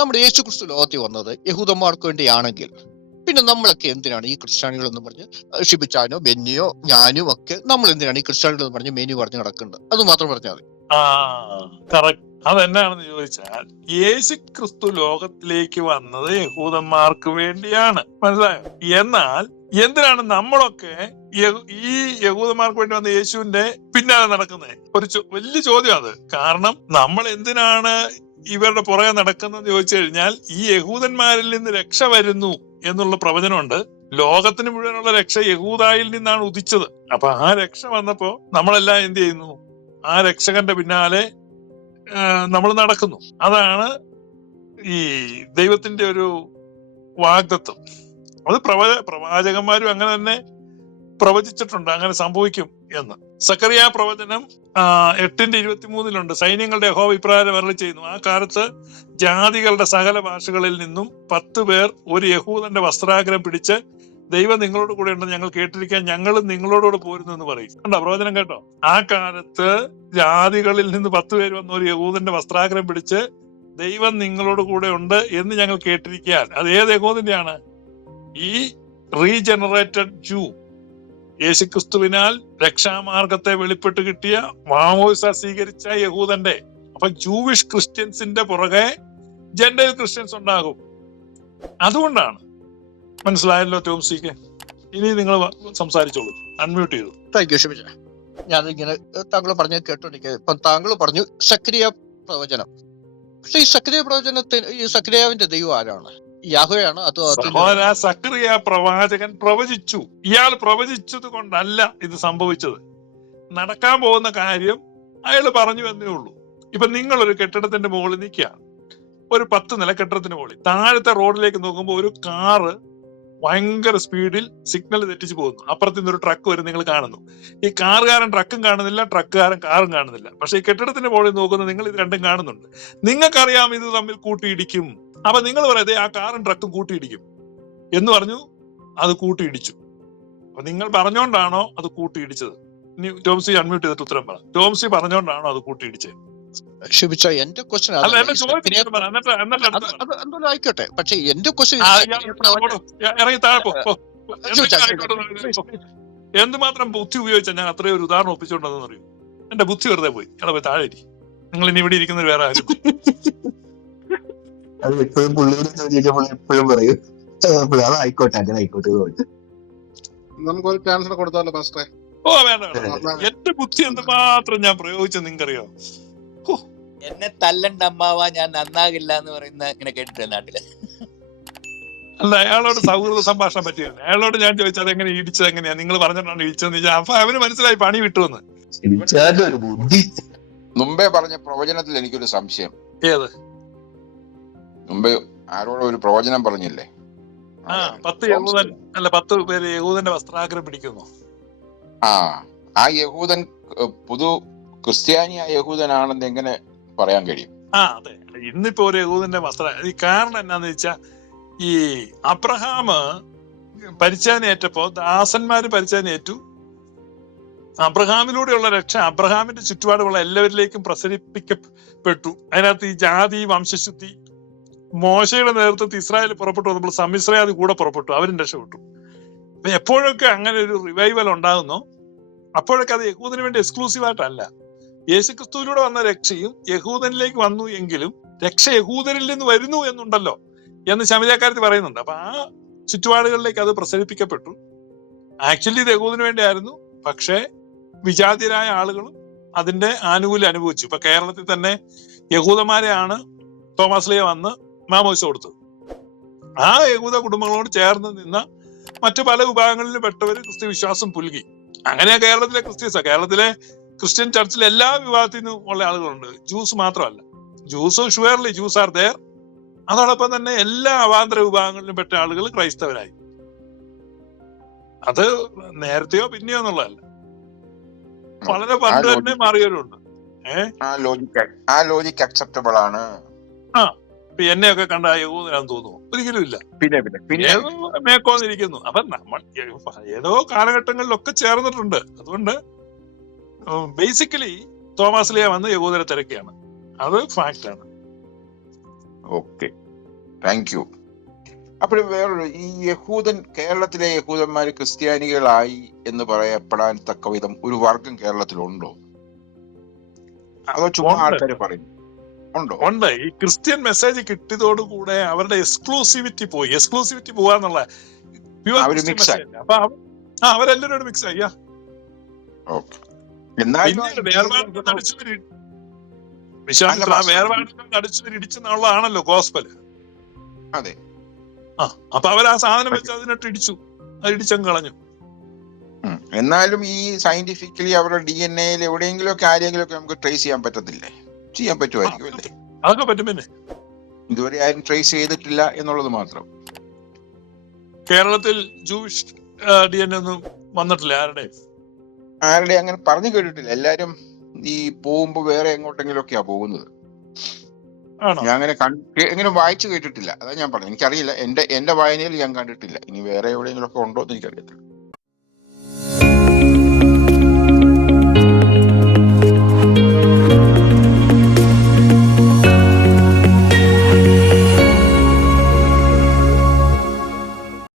നമ്മുടെ യേശു ക്രിസ്തു ലോകത്തിൽ വന്നത് യഹൂദന്മാർക്ക് വേണ്ടിയാണെങ്കിൽ. പിന്നെ നമ്മളൊക്കെ എന്തിനാണ് ഈ ക്രിസ്ത്യാനികൾ എന്ന് പറഞ്ഞ് ഷിബിച്ചാനോ ബെന്നിയോ ഞാനും ഒക്കെ നമ്മൾ എന്തിനാണ് ഈ ക്രിസ്ത്യാനികൾ എന്ന് പറഞ്ഞ് മെനു പറഞ്ഞ് നടക്കുന്നത്? അത് മാത്രം പറഞ്ഞാൽ മതി. അതെന്നാണെന്ന് ചോദിച്ചാൽ യേശു ക്രിസ്തു ലോകത്തിലേക്ക് വന്നത് യഹൂദന്മാർക്ക് വേണ്ടിയാണ്. മനസ്സിലായോ? എന്നാൽ എന്തിനാണ് നമ്മളൊക്കെ ഈ യഹൂദന്മാർക്ക് വേണ്ടി വന്ന യേശുവിന്റെ പിന്നാലെ നടക്കുന്നത് ഒരു വലിയ ചോദ്യം അത്. കാരണം നമ്മൾ എന്തിനാണ് ഇവരുടെ പുറകെ നടക്കുന്നതെന്ന് ചോദിച്ചു കഴിഞ്ഞാൽ ഈ യഹൂദന്മാരിൽ നിന്ന് രക്ഷ വരുന്നു എന്നുള്ള പ്രവചനമുണ്ട്. ലോകത്തിന് മുഴുവനുള്ള രക്ഷ യഹൂദായിൽ നിന്നാണ് ഉദിച്ചത്. അപ്പൊ ആ രക്ഷ വന്നപ്പോ നമ്മളെല്ലാം എന്ത് ചെയ്യുന്നു? ആ രക്ഷകന്റെ പിന്നാലെ നമ്മൾ നടക്കുന്നു. അതാണ് ഈ ദൈവത്തിന്റെ ഒരു വാഗ്ദത്വം. അത് പ്രവ പ്രവാചകന്മാരും അങ്ങനെ തന്നെ പ്രവചിച്ചിട്ടുണ്ട്. അങ്ങനെ സംഭവിക്കും എന്ന്. സക്കറിയ പ്രവചനം എട്ടിന്റെ ഇരുപത്തിമൂന്നിലുണ്ട്. സൈന്യങ്ങളുടെ യഹോവ ഇപ്രകാരം വരളി ചെയ്യുന്നു. ആ കാലത്ത് ജാതികളുടെ സകല ഭാഷകളിൽ നിന്നും പത്ത് പേർ ഒരു യഹൂദന്റെ വസ്ത്രാഗ്രഹം പിടിച്ച് ദൈവം നിങ്ങളോട് കൂടെ ഉണ്ടെന്ന് ഞങ്ങൾ കേട്ടിരിക്കാൻ ഞങ്ങളും നിങ്ങളോടുകൂടെ പോരുന്നു എന്ന് പറയും. കണ്ടോ? പ്രവചനം കേട്ടോ? ആ കാലത്ത് ജാതികളിൽ നിന്ന് പത്ത് പേര് വന്ന ഒരു യഹൂദന്റെ വസ്ത്രാഗ്രഹം പിടിച്ച് ദൈവം നിങ്ങളോട് കൂടെ ഉണ്ട് എന്ന് ഞങ്ങൾ കേട്ടിരിക്കാൻ. അത് ഏത് യഹൂദിന്റെയാണ്? ഈ റീജനറേറ്റഡ് ജൂ യേശുക്രിസ്തുവിനാൽ രക്ഷാമാർഗത്തെ വെളിപ്പെട്ട് കിട്ടിയ മാമോസ സ്വീകരിച്ച യഹൂദന്റെ അപ്പൊ ജൂവിഷ് ക്രിസ്ത്യൻസിന്റെ പുറകെ ജെൻഡൽ ക്രിസ്ത്യൻസ് ഉണ്ടാകും. അതുകൊണ്ടാണ്. മനസ്സിലായല്ലോ ടോംസിക്ക്? ഇനി നിങ്ങൾ സംസാരിച്ചോളൂ. അൺമ്യൂട്ട് ചെയ്തു. താങ്ക് യു ഷമിജ ഞാനിങ്ങനെ താങ്കൾ പറഞ്ഞ കേട്ടോണ്ടിരിക്കുക ഇപ്പം താങ്കൾ പറഞ്ഞു സക്രിയ പ്രവചനം. പക്ഷെ ഈ സക്രിയ പ്രവചനത്തിന് ഈ സക്രിയാവിന്റെ ദൈവം ആരാണ്? യാഹോയാണ് അതോ പ്രവാചകൻ പ്രവചിച്ചു. ഇയാൾ പ്രവചിച്ചത് കൊണ്ടല്ല ഇത് സംഭവിച്ചത്. നടക്കാൻ പോകുന്ന കാര്യം അയാൾ പറഞ്ഞു എന്നേ ഉള്ളൂ. ഇപ്പൊ നിങ്ങൾ ഒരു കെട്ടിടത്തിന്റെ മുകളിൽ നിൽക്കുക. ഒരു പത്ത് നില കെട്ടിടത്തിന് മുകളിൽ. താഴത്തെ റോഡിലേക്ക് നോക്കുമ്പോൾ ഒരു കാറ് ഭയങ്കര സ്പീഡിൽ സിഗ്നൽ തെറ്റിച്ച് പോകുന്നു. അപ്പുറത്തു നിന്ന് ഒരു ട്രക്ക് വരും നിങ്ങൾ കാണുന്നു. ഈ കാറുകാരൻ ട്രക്കും കാണുന്നില്ല ട്രക്കുകാരൻ കാറും കാണുന്നില്ല. പക്ഷെ ഈ കെട്ടിടത്തിന്റെ മുകളിൽ നോക്കുന്ന നിങ്ങൾ ഇത് രണ്ടും കാണുന്നുണ്ട്. നിങ്ങൾക്കറിയാം ഇത് തമ്മിൽ കൂട്ടിയിടിക്കും. അപ്പൊ നിങ്ങൾ പറയാതെ ആ കാറും ട്രക്കും കൂട്ടിയിടിക്കും. എന്ന് പറഞ്ഞു അത് കൂട്ടിയിടിച്ചു. അപ്പൊ നിങ്ങൾ പറഞ്ഞോണ്ടാണോ അത് കൂട്ടിയിടിച്ചത്? ഇനി ടോംസി അൺമ്യൂട്ട് ചെയ്തിട്ട് ഉത്തരം പറ. ടോംസി പറഞ്ഞോണ്ടാണോ അത് കൂട്ടിയിടിച്ചത്? ഷിബിച്ച എന്റെ ക്വസ്റ്റൻ എന്തായാലും ആയിക്കോട്ടെ. പക്ഷെ എന്റെ ക്വസ്റ്റൻ ഇറങ്ങി താഴെ. എന്തുമാത്രം ബുദ്ധി ഉപയോഗിച്ചാൽ ഞാൻ അത്രയും ഒരു ഉദാഹരണം ഒപ്പിച്ചുകൊണ്ടെന്ന് അറിയൂ? എന്റെ ബുദ്ധി വെറുതെ പോയി. എടാ പോയി താഴെ ഇരി. നിങ്ങൾ ഇനി ഇവിടെ ഇരിക്കുന്നത് വേറെ ആരും അത് എപ്പോഴും പുള്ളിയോട് ചോദിച്ചാൽ പുള്ളി എപ്പോഴും പറയും. അത് ആയിക്കോട്ടെ അങ്ങനെ ആയിക്കോട്ടെ എന്ന് പറയും. നമുക്കൊരു ചാൻസ് കൊടുത്താലോ പാസ്റ്ററെ ഓ വേണ്ട വേണ്ട. എന്റെ ബുദ്ധി എന്തുമാത്രം ഞാൻ പ്രയോഗിച്ചു നിങ്ങറിയോ എന്നെ തല്ലണ്ട അമ്മാവ ഞാൻ നന്നാകില്ല എന്ന് പറയുന്ന ഇങ്ങനെ കേട്ടിട്ടുണ്ട് നാട്ടിൽ. അല്ല അയാളോട് സൗഹൃദ സംഭാഷണം പറ്റിയിരുന്നു അയാളോട് ഞാൻ ചോദിച്ചത് എങ്ങനെ ഇടിച്ചത് എങ്ങനെയാ? നിങ്ങൾ പറഞ്ഞിട്ടാണ് ഇടിച്ചതെന്ന് ചോദിച്ചാൽ അപ്പൊ അവന് മനസ്സിലായി പണി വിട്ടുവെന്ന്. ഒരു മുമ്പേ പറഞ്ഞ പ്രവചനത്തിൽ എനിക്കൊരു സംശയം. ഏത്? മുമ്പേ ആരോടും ഒരു പ്രവചനം പറഞ്ഞില്ലേ? ആ പത്ത് യഹൂദൻ അല്ല പത്ത് പേര് യഹൂദന്റെ വസ്ത്രാഗ്രം പിടിക്കുന്നു. ആ ആ യഹൂദൻ പുതു ക്രിസ്ത്യാനിയായ യഹൂദനാണെന്ന് എങ്ങനെ പറയാൻ കഴിയും? ആ അതെ. ഇന്നിപ്പോ ഒരു യഹൂദന്റെ വസ്ത്ര ഈ കാരണം എന്നാന്ന് വെച്ചാ ഈ അബ്രഹാം പരിച്ചാനേറ്റപ്പോ ദാസന്മാര് പരിച്ചാനേറ്റു അബ്രഹാമിലൂടെയുള്ള രക്ഷ അബ്രഹാമിന്റെ ചുറ്റുപാടുമുള്ള എല്ലാവരിലേക്കും പ്രസരിപ്പിക്കപ്പെട്ടു. അതിനകത്ത് ഈ ജാതി വംശശുദ്ധി മോശയുടെ നേതൃത്വത്തിൽ ഇസ്രായേൽ പുറപ്പെട്ടു നമ്മൾ സമ്മിശ്രയാദി കൂടെ പുറപ്പെട്ടു. അവരും രക്ഷപ്പെട്ടു. അപ്പൊ എപ്പോഴൊക്കെ അങ്ങനെ ഒരു റിവൈവൽ ഉണ്ടാകുന്നു അപ്പോഴൊക്കെ അത് യഹൂദന് വേണ്ടി എക്സ്ക്ലൂസീവ് ആയിട്ടല്ല. യേശുക്രിസ്തുവിലൂടെ വന്ന രക്ഷയും യഹൂദനിലേക്ക് വന്നു എങ്കിലും രക്ഷ യഹൂദനിൽ നിന്ന് വരുന്നു എന്നുണ്ടല്ലോ എന്ന് ശമിതാക്കാരത്തിൽ പറയുന്നുണ്ട്. അപ്പൊ ആ ചുറ്റുപാടുകളിലേക്ക് അത് പ്രസരിപ്പിക്കപ്പെട്ടു. ആക്ച്വലി ഇത് യഹൂദിന് വേണ്ടിയായിരുന്നു. പക്ഷേ വിജാതിരായ ആളുകളും അതിന്റെ ആനുകൂല്യം അനുഭവിച്ചു. ഇപ്പൊ കേരളത്തിൽ തന്നെ യഹൂദന്മാരെയാണ് തോമസ് ലിയ വന്ന് മാമോസ് കൊടുത്തത് ആ യഹൂദ കുടുംബങ്ങളോട് ചേർന്ന് നിന്ന മറ്റു പല വിഭാഗങ്ങളിലും പെട്ടവർ ക്രിസ്ത്യ വിശ്വാസം പുൽകി. അങ്ങനെ കേരളത്തിലെ ക്രിസ്ത്യൻസ്. കേരളത്തിലെ ക്രിസ്ത്യൻ ചർച്ചിൽ എല്ലാ വിഭാഗത്തിൽ നിന്നും ഉള്ള ആളുകളുണ്ട്. ജ്യൂസ് മാത്രമല്ല. Juice surely juice are there അതോടൊപ്പം തന്നെ എല്ലാ അവാന്തര വിഭാഗങ്ങളിലും പെട്ട ആളുകൾ ക്രൈസ്തവരായി. അത് നേരത്തെയോ പിന്നെയോ എന്നുള്ളതല്ല. വളരെ പണ്ട് തന്നെ മാറിയവരുണ്ട്. ആ ലോജിക്ക് ആ ലോജിക്ക് അക്സെപ്റ്റബിൾ ആണ്. ഇപ്പൊ എന്നെയൊക്കെ കണ്ട യഹൂദനാന്ന് തോന്നുന്നു. ഒരിക്കലും ഇല്ല. പിന്നെ പിന്നെ പിന്നെ. മേക്കോന്നിരിക്കുന്നു. അപ്പൊ നമ്മൾ ഏതോ കാലഘട്ടങ്ങളിലൊക്കെ ചേർന്നിട്ടുണ്ട്. അതുകൊണ്ട് ബേസിക്കലി തോമസ് ലിയ വന്ന് യഹൂദരെ തിരക്കിയാണ്. അത് ഫാക്റ്റ് ആണ്. ഓക്കെ താങ്ക് യു അപ്പോൾ വേറൊരു ഈ യഹൂദൻ കേരളത്തിലെ യഹൂദന്മാർ ക്രിസ്ത്യാനികളായി എന്ന് പറയപ്പെടാൻ തക്ക വിധം ഒരു വർഗം കേരളത്തിലുണ്ടോ? അതോ ചുമ്മാ ആൾക്കാർ പറയും ഉണ്ടോ? ഉണ്ട്. ഈ ക്രിസ്ത്യൻ മെസ്സേജ് കിട്ടിയതോടുകൂടെ അവരുടെ എക്സ്ക്ലൂസിവിറ്റി പോയി. എക്സ്ക്ലൂസിവിറ്റി പോവാന്നുള്ള അപ്പൊ ആ അവരെല്ലാവരും മിക്സ് ആയി. ഇടിച്ചെന്നുള്ളതാണല്ലോ ഗോസ്പൽ അതെ. ആ അപ്പൊ അവർ ആ സാധനം വെച്ച് അതിനിട്ട് ഇടിച്ചു. അത് ഇടിച്ചങ്ങ് കളഞ്ഞു. എന്നാലും ഈ സയന്റിഫിക്കലി അവരുടെ ഡി എൻ എയിൽ എവിടെയെങ്കിലും ഒക്കെ ആരെങ്കിലും ഒക്കെ നമുക്ക് ട്രേസ് ചെയ്യാൻ പറ്റത്തില്ലേ? ചെയ്യാൻ പറ്റുമായിരിക്കും അല്ലേ? അതൊക്കെ പറ്റും പിന്നെ. ഇതുവരെ ആരും ട്രേസ് ചെയ്തിട്ടില്ല എന്നുള്ളത് മാത്രം. കേരളത്തിൽ ജൂയിഷ് ഡി എൻ ഒന്നും വന്നിട്ടില്ല ആരുടെ? ആരുടെ അങ്ങനെ പറഞ്ഞു കേട്ടിട്ടില്ല. എല്ലാരും ഈ പോകുമ്പോ വേറെ എങ്ങോട്ടെങ്കിലും ഒക്കെയാ പോകുന്നത് ഞാൻ അങ്ങനെ എങ്ങനെ വായിച്ചു കേട്ടിട്ടില്ല. അതാ ഞാൻ പറഞ്ഞു എനിക്കറിയില്ല. എന്റെ എന്റെ വായനയിൽ ഞാൻ കണ്ടിട്ടില്ല. ഇനി വേറെ എവിടെയെങ്കിലും ഒക്കെ ഉണ്ടോ എന്ന് എനിക്കറിയത്തില്ല.